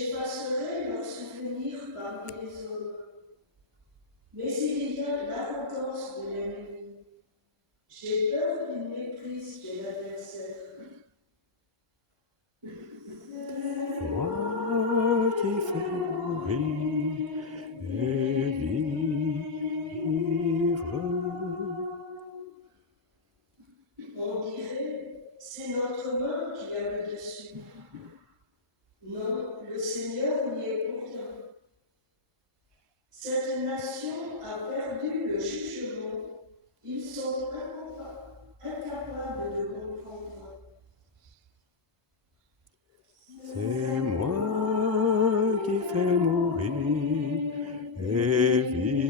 J'effacerai leurs souvenirs parmi les hommes. Mais il y a l'arrogance de l'ennemi. J'ai peur d'une méprise de l'adversaire. Moi qui fais mourir et vivre. On dirait, c'est notre main qui a le dessus. Non, le Seigneur n'y est pour rien. Cette nation a perdu le jugement. Ils sont incapables de comprendre. C'est moi qui fais mourir et vivre.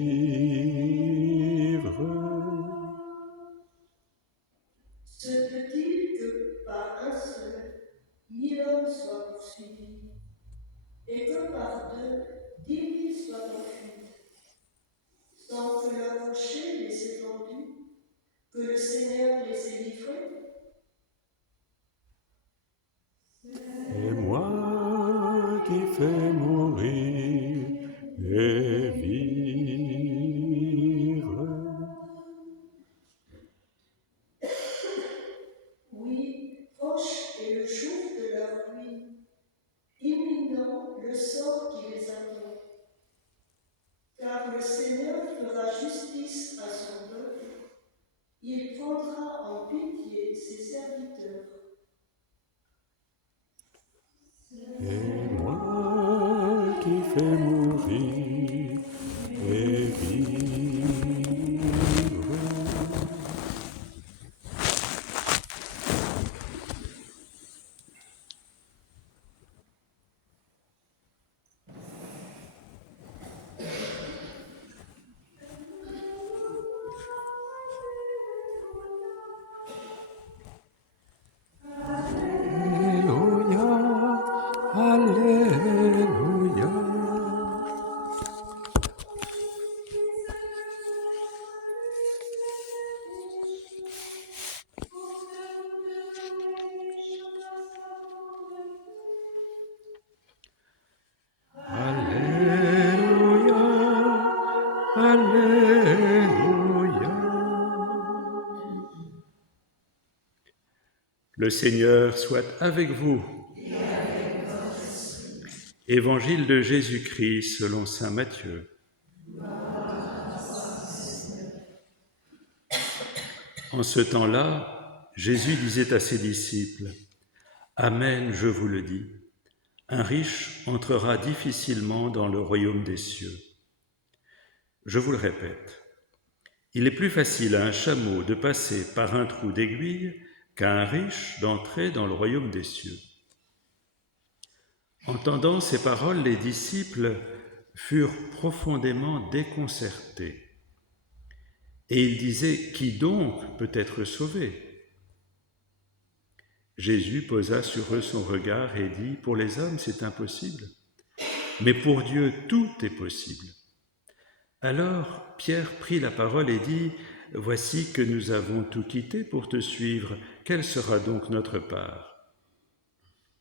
Se peut-il que par un seul, 1000 hommes soient poursuivis, et que par 2, 10 000 soient en fuite, sans que leur rocher les ait vendus, que le Seigneur les ait livrés? C'est moi qui fais mourir et vivre. Oui, proche est le jour de leur ruine, imminent le sort qui les attend. Car le Seigneur fera justice à son peuple, il prendra en pitié ses serviteurs. C'est moi qui fais mourir et vivre. Alléluia, Alléluia. Alléluia, Alléluia. Le Seigneur soit avec vous. Évangile de Jésus-Christ selon saint Matthieu. En ce temps-là, Jésus disait à ses disciples, « Amen, je vous le dis, un riche entrera difficilement dans le royaume des cieux. Je vous le répète, il est plus facile à un chameau de passer par un trou d'aiguille qu'à un riche d'entrer dans le royaume des cieux. » Entendant ces paroles, les disciples furent profondément déconcertés. Et ils disaient, « Qui donc peut être sauvé ?» Jésus posa sur eux son regard et dit, « Pour les hommes, c'est impossible, mais pour Dieu, tout est possible. » Alors Pierre prit la parole et dit, « Voici que nous avons tout quitté pour te suivre. Quelle sera donc notre part ?»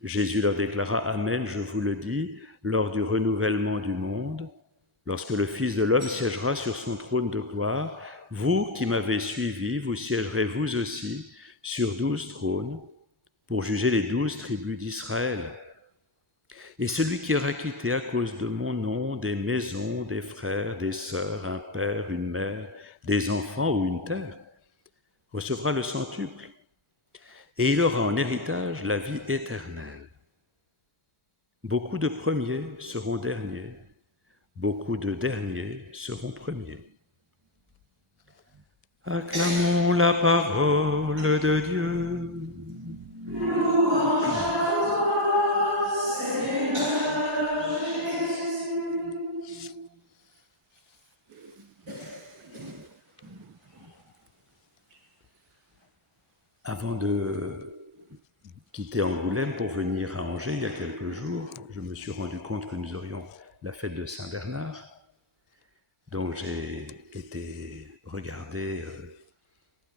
Jésus leur déclara, « Amen, je vous le dis, lors du renouvellement du monde, lorsque le Fils de l'homme siégera sur son trône de gloire, vous qui m'avez suivi, vous siégerez vous aussi sur 12 trônes pour juger les 12 tribus d'Israël. Et celui qui aura quitté à cause de mon nom des maisons, des frères, des sœurs, un père, une mère, des enfants ou une terre, recevra le centuple, et il aura en héritage la vie éternelle. Beaucoup de premiers seront derniers, beaucoup de derniers seront premiers. » Acclamons la parole de Dieu. Avant de quitter Angoulême pour venir à Angers il y a quelques jours, je me suis rendu compte que nous aurions la fête de Saint-Bernard. Donc j'ai été regarder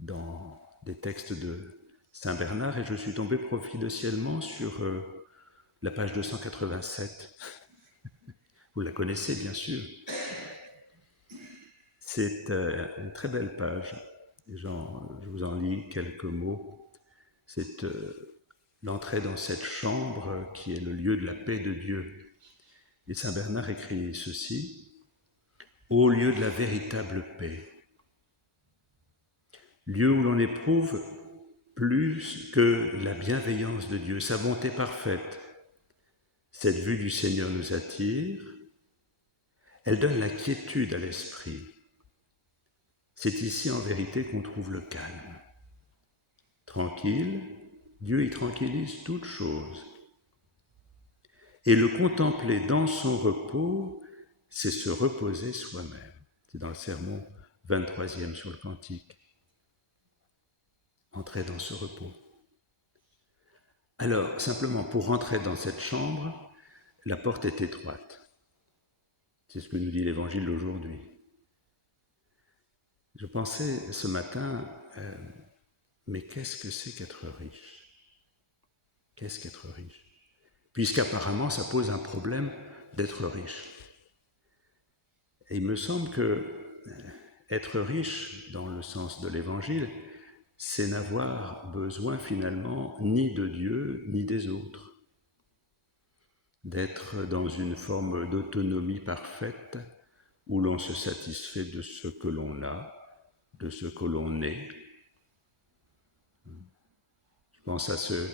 dans des textes de Saint-Bernard et je suis tombé providentiellement sur la page 287 Vous la connaissez bien sûr. C'est une très belle page. Je vous en lis quelques mots. C'est l'entrée dans cette chambre qui est le lieu de la paix de Dieu. Et saint Bernard écrit ceci: Ô lieu de la véritable paix, lieu où l'on éprouve plus que la bienveillance de Dieu, sa bonté parfaite. Cette vue du Seigneur nous attire, elle donne la quiétude à l'esprit. C'est ici en vérité qu'on trouve le calme. Tranquille, Dieu y tranquillise toutes choses. Et le contempler dans son repos, c'est se reposer soi-même. C'est dans le sermon 23e sur le Cantique. Entrer dans ce repos. Alors, simplement, pour rentrer dans cette chambre, la porte est étroite. C'est ce que nous dit l'Évangile d'aujourd'hui. Je pensais ce matin, mais qu'est-ce que c'est qu'être riche? Qu'est-ce qu'être riche? Puisqu'apparemment, ça pose un problème d'être riche. Et il me semble que être riche, dans le sens de l'Évangile, c'est n'avoir besoin finalement ni de Dieu, ni des autres. D'être dans une forme d'autonomie parfaite où l'on se satisfait de ce que l'on a, de ce que l'on est. Je pense à ce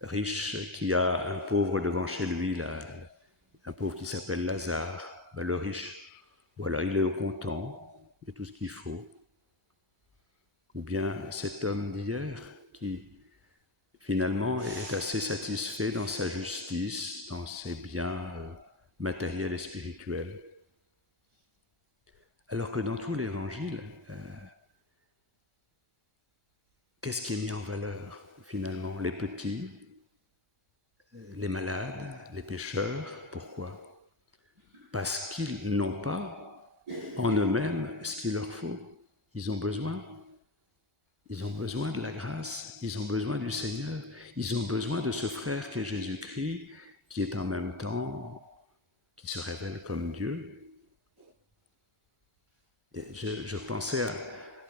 riche qui a un pauvre devant chez lui, là, un pauvre qui s'appelle Lazare. Ben, le riche, voilà, il est content, il a tout ce qu'il faut. Ou bien cet homme d'hier qui finalement est assez satisfait dans sa justice, dans ses biens matériels et spirituels. Alors que dans tout l'Évangile, qu'est-ce qui est mis en valeur finalement? Les petits, les malades, les pécheurs. Pourquoi? Parce qu'ils n'ont pas en eux-mêmes ce qu'il leur faut. Ils ont besoin de la grâce, ils ont besoin du Seigneur, ils ont besoin de ce frère qu'est Jésus-Christ, qui est en même temps, qui se révèle comme Dieu. Et je pensais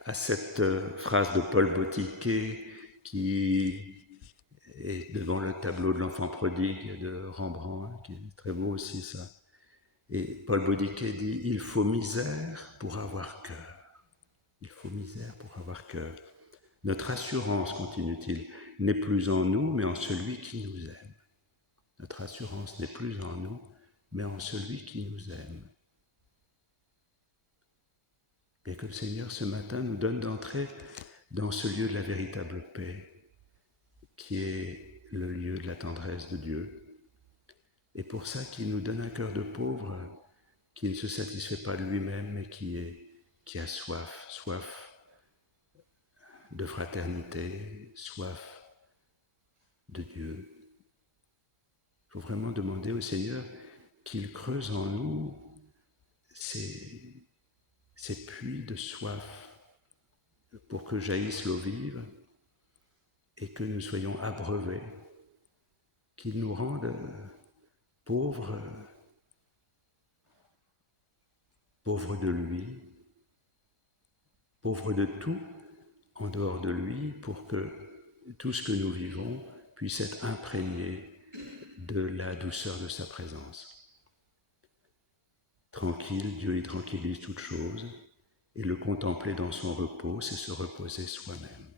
à cette phrase de Paul Botiquet qui est devant le tableau de l'enfant prodigue de Rembrandt, qui est très beau aussi ça. Et Paul Botiquet dit « Il faut misère pour avoir cœur. Il faut misère pour avoir cœur. Notre assurance, continue-t-il, n'est plus en nous, mais en celui qui nous aime. Notre assurance n'est plus en nous, mais en celui qui nous aime. » Et que le Seigneur, ce matin, nous donne d'entrer dans ce lieu de la véritable paix, qui est le lieu de la tendresse de Dieu. Et pour ça, qu'il nous donne un cœur de pauvre, qui ne se satisfait pas de lui-même, mais qui a soif de fraternité, soif de Dieu. Il faut vraiment demander au Seigneur qu'il creuse en nous ces puits de soif pour que jaillisse l'eau vive et que nous soyons abreuvés, qu'il nous rende pauvres de lui, pauvres de tout en dehors de lui, pour que tout ce que nous vivons puisse être imprégné de la douceur de sa présence. Tranquille, Dieu y tranquillise toutes choses, et le contempler dans son repos, c'est se reposer soi-même.